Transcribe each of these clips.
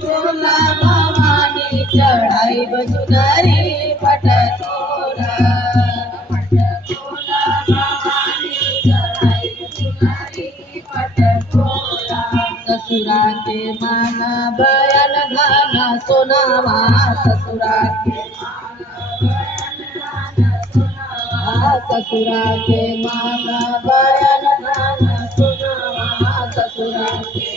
तोला भवानी चढ़ाई बजुदारी पटकोला पटकोला भवानी चढ़ाई बजुदारी पटकोला ससुरा के माना बयान गाना सोनावा ससुरा के ससुरा के माना बयान गाना सोनावा ससुरा के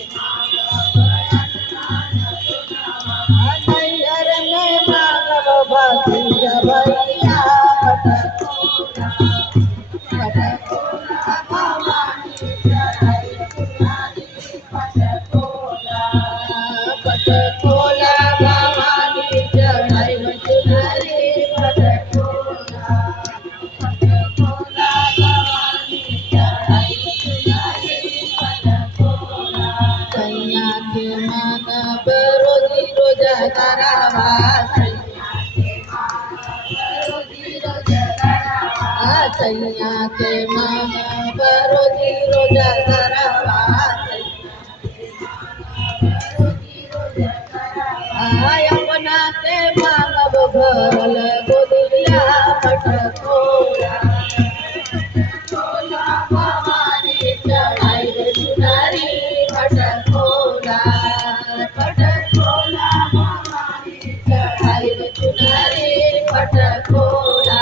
नैहर में मांगब भतीजा भैया पटकोला पटकोला भवानी चढ़ाई बजुदारी पटकोला पटकोला भवानी चढ़ाई बजुदारी पटकोला पटकोला भवानी चढ़ाई बजुदारी पटकोला कन्या के मानव रोजी रोजा करावा सैया के मानव रोजी रोजा करावा यमुना के मानव भरल गोदिया पटकोला पटकोला भवानी चढ़ाई बजुदारी पटकोला पटकोला भवानी चढ़ाई बजुदारी पटकोला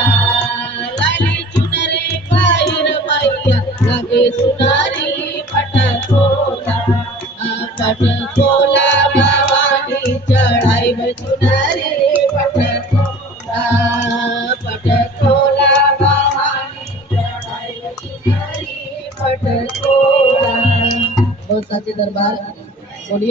लाली चुनरी पहिर मैया लगे सुनारी पटकोला पटकोला भवानी चढ़ाई बजुदारी पटकोला पटकोला भवानी चढ़ाई बजुदारी पटकोला। बहुत साचे दरबार बोलिए।